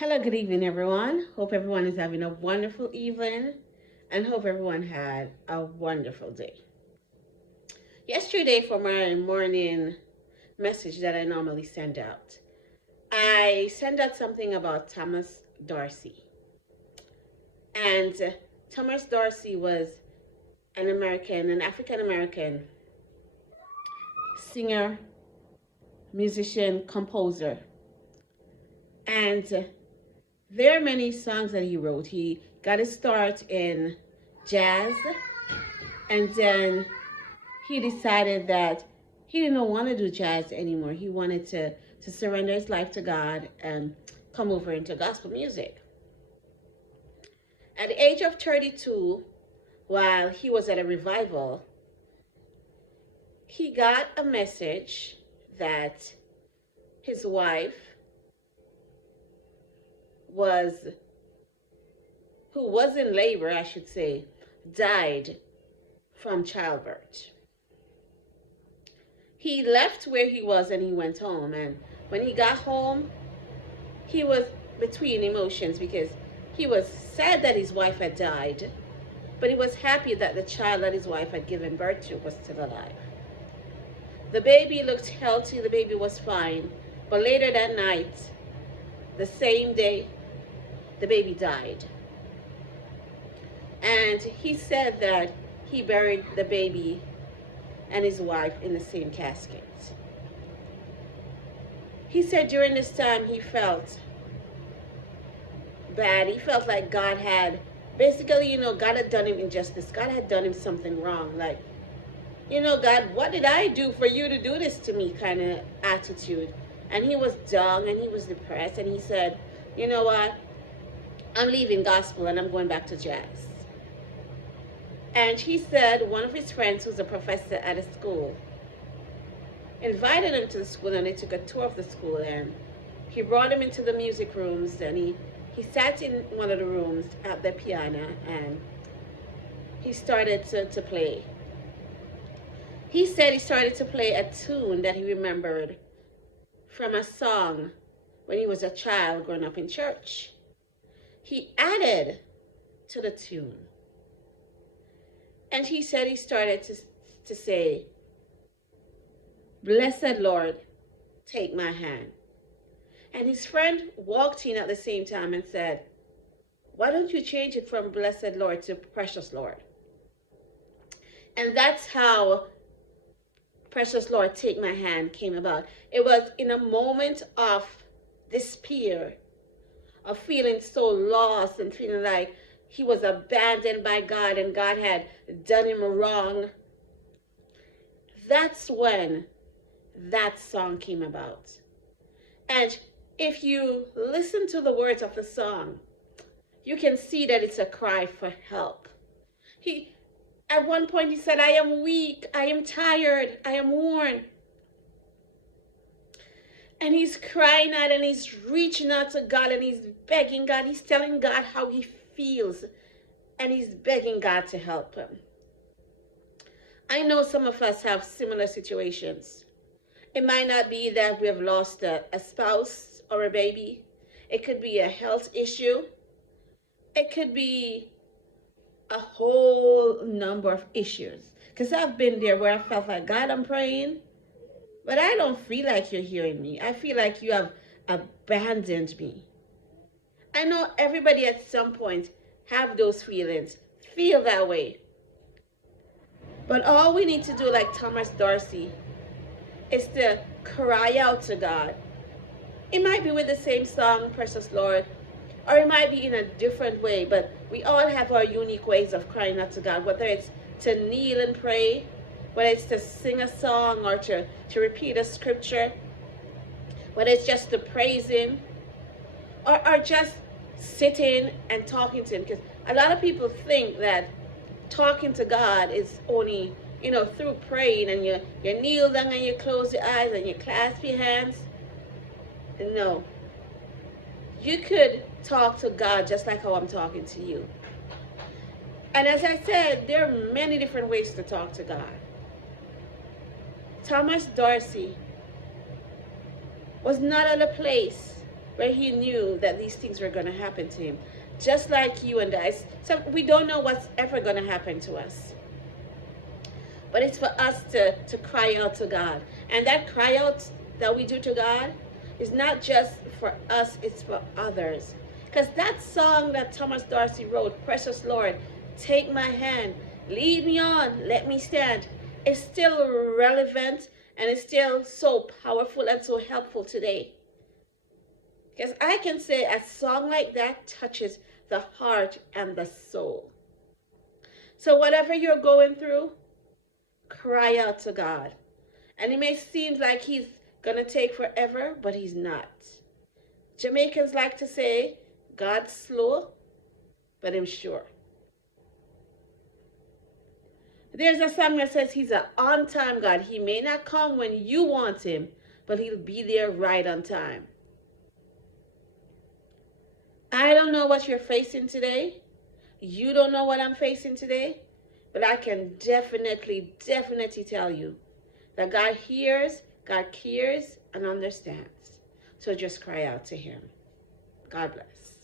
Hello, good evening, everyone. Hope everyone is having a wonderful evening and hope everyone had a wonderful day. Yesterday, for my morning message that I normally send out, I sent out something about Thomas Dorsey. And Thomas Dorsey was an African American singer, musician, composer. And there are many songs that he wrote. He got his start in jazz, and then he decided that he didn't want to do jazz anymore. He wanted to surrender his life to God and come over into gospel music. At the age of 32, while he was at a revival, he got a message that his wife who was in labor, I should say, died from childbirth. He left where he was and he went home. And when he got home, he was between emotions because he was sad that his wife had died, but he was happy that the child that his wife had given birth to was still alive. The baby looked healthy, the baby was fine, but later that night, the same day, the baby died. And he said that he buried the baby and his wife in the same casket. He said during this time he felt bad. He felt like God had, basically, God had done him injustice. God had done him something wrong. Like, God, what did I do for you to do this to me kind of attitude. And he was down and he was depressed. And he said, you know what? I'm leaving gospel and I'm going back to jazz. And he said one of his friends who's a professor at a school invited him to the school, and they took a tour of the school, and he brought him into the music rooms, and he sat in one of the rooms at the piano, and he started to play. He said he started to play a tune that he remembered from a song when he was a child growing up in church. He added to the tune. And he said he started to say, "Blessed Lord, take my hand." And his friend walked in at the same time and said, "Why don't you change it from Blessed Lord to Precious Lord?" And that's how Precious Lord, Take My Hand came about. It was in a moment of despair, of feeling so lost and feeling like he was abandoned by God and God had done him wrong. That's when that song came about. And if you listen to the words of the song, you can see that it's a cry for help. At one point he said, "I am weak, I am tired, I am worn." And he's crying out and he's reaching out to God and he's begging God. He's telling God how he feels and he's begging God to help him. I know some of us have similar situations. It might not be that we have lost a spouse or a baby. It could be a health issue. It could be a whole number of issues. Because I've been there where I felt like, God, I'm praying, but I don't feel like you're hearing me. I feel like you have abandoned me. I know everybody at some point have those feelings, feel that way. But all we need to do, like Thomas Dorsey, is to cry out to God. It might be with the same song, Precious Lord, or it might be in a different way, but we all have our unique ways of crying out to God, whether it's to kneel and pray, whether it's to sing a song or to repeat a scripture, whether it's just to praise him, or just sitting and talking to him. Because a lot of people think that talking to God is only, through praying and you kneel down and you close your eyes and you clasp your hands. No. You could talk to God just like how I'm talking to you. And as I said, there are many different ways to talk to God. Thomas Dorsey was not at a place where he knew that these things were going to happen to him. Just like you and I. So we don't know what's ever going to happen to us. But it's for us to cry out to God. And that cry out that we do to God is not just for us, it's for others. Because that song that Thomas Dorsey wrote, Precious Lord, take my hand, lead me on, let me stand, is still relevant and is still so powerful and so helpful today. Because I can say a song like that touches the heart and the soul. So whatever you're going through, cry out to God. And it may seem like he's going to take forever, but he's not. Jamaicans like to say, God's slow, but I'm sure. There's a song that says he's an on-time God. He may not come when you want him, but he'll be there right on time. I don't know what you're facing today. You don't know what I'm facing today. But I can definitely tell you that God hears, God cares, and understands. So just cry out to him. God bless.